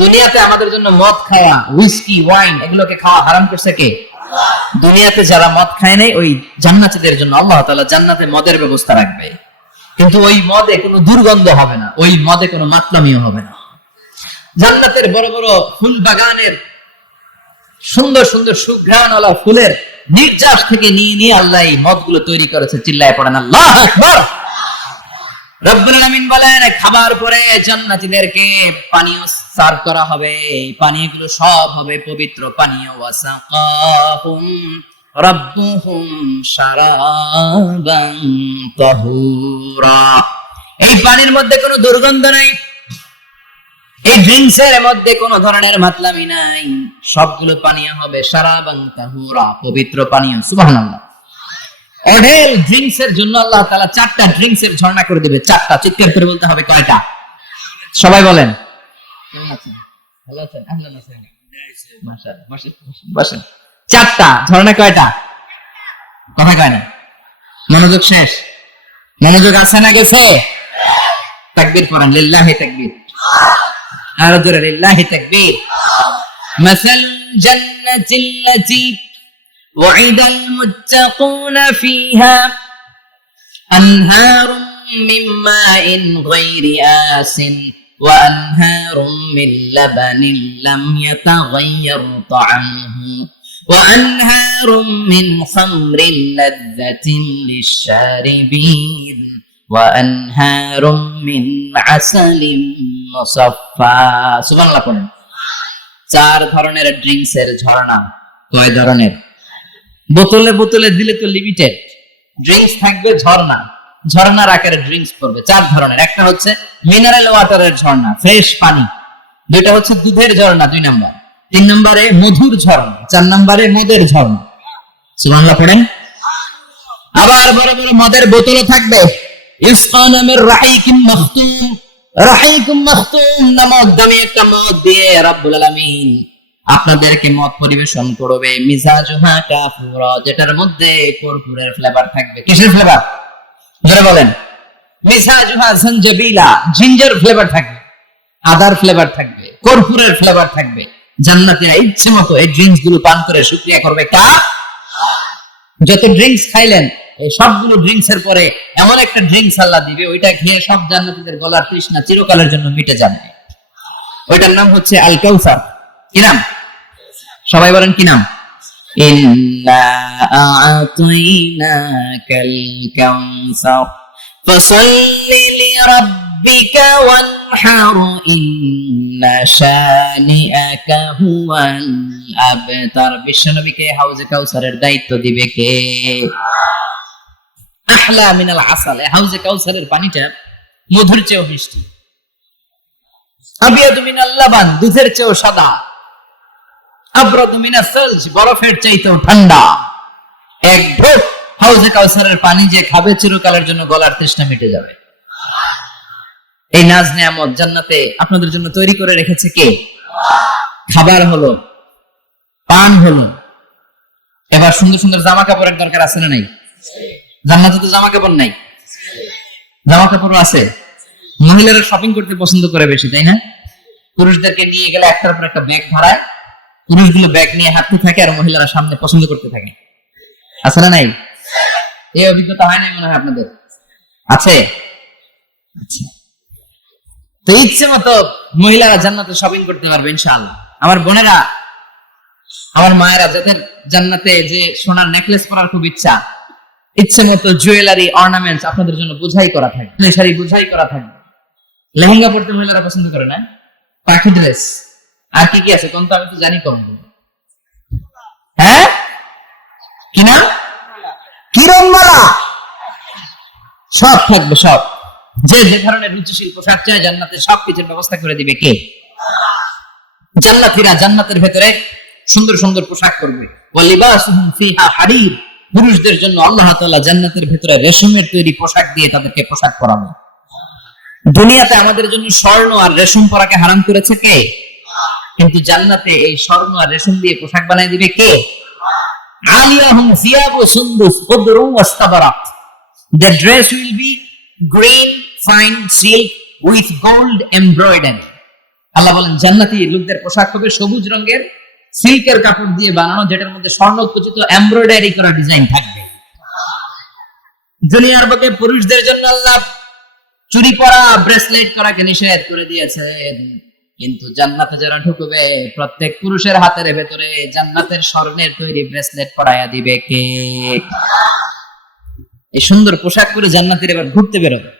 দুনিয়াতে আমাদের জন্য মদ খাওয়া, হুইস্কি, ওয়াইন এগুলোকে খাওয়া হারাম করছে কে? দুনিয়াতে যারা মদ খায় নাই ওই জান্নাতীদের জন্য আল্লাহ তাআলা জান্নাতে মদের ব্যবস্থা রাখবে, কিন্তু ওই মদে কোনো দুর্গন্ধ হবে না, ওই মদে কোনো মাতলামিও হবে না। জান্নাতের বড় বড় ফুল বাগানের সুন্দর সুন্দর সুঘ্রাণওয়ালা ফুলের নির্যাস থেকে নিয়ে নিয়ে আল্লাহ এই মদগুলো তৈরি করেছে। চিল্লায় পড়েন আল্লাহু আকবার। রব্বুল আলামিন বলেন, খাবার পরে জান্নাতীদেরকে পানীয় সার্ভ করা হবে, এই পানীয়গুলো সব হবে পবিত্র পানীয়। ওয়াসাকাহুম রাব্বুহুম শারাবান তাহুরা। এই পানির মধ্যে কোনো দুর্গন্ধ নাই, এই ড্রিঙ্কস এর মধ্যে কোনো ধরনের মাতলামি নাই, সবগুলো পানীয় হবে শারাবান তাহুরা, পবিত্র পানীয়। সুবহানাল্লাহ। অঢেল ড্রিঙ্কস এর জন্য আল্লাহ তাআলা 4টা ড্রিঙ্কস এর ঝর্ণা করে দিবে। 4টা, চিৎকার করে বলতে হবে কয়টা? সবাই বলেন। কেমন আছেন? ভালো আছেন? আহলান আছেন। মাশাআল্লাহ, মাশাআল্লাহ। বসেন। 4টা ঝর্ণা কয়টা? কথা কয় না। মনোযোগ শেষ। মনোযোগ আছে না গেছে? তাকবীর পড়েন, লিল্লাহি তাকবীর। আর জোরে লিল্লাহি তাকবীর। মাসালুল জান্নাতিল্লাতী وعد المتقون فيها أنهار من ماء غير آسن وأنهار من لبن لم يتغير طعمه وأنهار من خمر لذة للشاربين وأنهار من عسل مصفى سبحان الله পড়েন। 4 ধরনের ড্রিঙ্কসের ঝর্ণা। কয় ধরনের? বোতলে বোতলে দিলে তো লিমিটেড ড্রিঙ্কস থাকবে, ঝর্ণা ঝর্ণার আকারে ড্রিঙ্কস পড়বে 4 ধরনের। একটা হচ্ছে মিনারেল ওয়াটারের ঝর্ণা, ফ্রেশ পানি। দুইটা হচ্ছে দুধের ঝর্ণা 2 নম্বর। 3 নম্বরে মধুর ঝর্ণা। 4 নম্বরে মদের ঝর্ণা। সুবহানাল্লাহ পড়েন। আবার বড় বড় মদের বোতলও থাকবে। ইসফা নামের রাহিকুম মাখতুম, রাহিকুম মাখতুম নামক দামি একটা মদ দিয়ে রব্বুল আলামিন আপনাদেরকে মদ পরিবেশন করবে। মিজাজুহা কাফুরা, যেটার মধ্যে কর্পূরের ফ্লেভার থাকবে। কিসের ফ্লেভার? যারা বলেন। মিজাজুহা জানজাবিলা, জিঞ্জার ফ্লেভার থাকবে, আদার ফ্লেভার থাকবে, কর্পূরের ফ্লেভার থাকবে। জান্নাতীরা ইচ্ছে মতো এই ড্রিঙ্কস গুলো পান করে শুকরিয়া করবে কার? যত ড্রিঙ্কস খাইলেন এই সবগুলো ড্রিঙ্কস এর পরে এমন একটা ড্রিঙ্কস আল্লাহ দিবে, ওইটা খেয়ে সব জান্নাতীদের গলার তৃষ্ণা চিরকালের জন্য মিটে যাবে। ওইটার নাম হচ্ছে আল কাউসার। কি নাম? সবাই বলেন কি নাম? ইন্না আ'তাইনাকাল কাউসার ফাসাল্লি লিরাব্বিকা ওয়ানহার ইন্না শানিআকা হুয়াল আবতার। বিশ্বনবীকে হাউজে কাউসারের দায়িত্ব দিবে কে? আহলা মিনাল আসাল। হাউজে কাউসারের পানিটা মধুর চেয়েও মিষ্টি। আবিয়াদু মিনাল লাবান, দুধের চেয়েও সাদা। আবরাদু মিনাস সালজ, বরফের চাইতেও ঠান্ডা। এক ঢোক হাউজে কাউসারের পানি যে খাবে চিরকালের জন্য গলার তৃষ্ণা মিটে যাবে। এই নাজ নেয়ামত জান্নাতে আপনাদের জন্য তৈরি করে রেখেছে কে? খাবার হলো, পান হলো। এবার সুন্দর সুন্দর জামা কাপড়ের দরকার আছে না নাই? জান্নাতে তো জামা কাপড় নাই, জামা কাপড় আছে। মহিলারা শপিং করতে পছন্দ করে বেশি, তাই না? পুরুষদেরকে নিয়ে গেলে একটার পর একটা ব্যাগ ভাড়ায়, পুরুষগুলো ব্যাগ নিয়ে হাঁটতে থাকে আর মহিলারা সামনে পছন্দ করতে থাকে। আছে না নাই? এই অভিজ্ঞতা হয় না মনে হয় আপনাদের? আছে? আচ্ছা, তো ইচ্ছে মতো মহিলারা জান্নাতে শপিং করতে পারবে ইনশাআল্লাহ। আমার বোনেরা, আমার মায়েরা, যাদের জান্নাতে যে সোনার নেকলেস পরার খুব ইচ্ছা, ইচ্ছে মতো জুয়েলারি অর্নামেন্টস আপনাদের জন্য বোঝাই করা থাকবে, শাড়ি বোঝাই করা থাকবে। লেহেঙ্গা পরতে মহিলারা পছন্দ করে না? পাখি ড্রেস, আর কি কি আছে কোন তো? আমি তো জানি কম। হ্যাঁ, কি না? কিরণমালা, সব থাকবে, সব। যে যে ধরনের রুচিশীল পোশাক চায় জান্নাতে সবকিছুর ব্যবস্থা করে দিবে কে? জান্নাতীরা জান্নাতের ভেতরে সুন্দর সুন্দর পোশাক করবে। ওয়ালিবাসুহুম ফিহা হারির, পুরুষদের জন্য আল্লাহ তাআলা জান্নাতের ভেতরে রেশমের তৈরি পোশাক দিয়ে তাদেরকে পোশাক পরাবে। দুনিয়াতে আমাদের জন্য স্বর্ণ আর রেশম পরাকে হারাম করেছে কে? কিন্তু জান্নাতে এই স্বর্ণ আর রেশম দিয়ে পোশাক বানায় দিবে কে? আলিয়াহুম সিয়াবু সুন্দুস খুদরুন ওয়াস্তাবারাক। The dress will be green fine silk with gold embroidery. আল্লাহ বলেন জান্নাতি লোকদের পোশাক হবে সবুজ রঙের সিল্কের কাপড় দিয়ে বানানো, যেটার মধ্যে স্বর্ণ খচিত এমব্রয়ডারি করা ডিজাইন থাকবে। দুনিয়ার বুকে পুরুষদের জন্য আল্লাহ চুরি পরা ব্রেসলেট করাকে নিষেধ করে দিয়েছেন, কিন্তু জান্নাতে যারা ঢুকবে প্রত্যেক পুরুষের হাতের ভেতরে জান্নাতের স্বর্ণের তৈরি ব্রেসলেট পরাইয়া দিবে কে? এই সুন্দর পোশাক পরে জান্নাতীরা এবার ঘুরতে বেরোবে।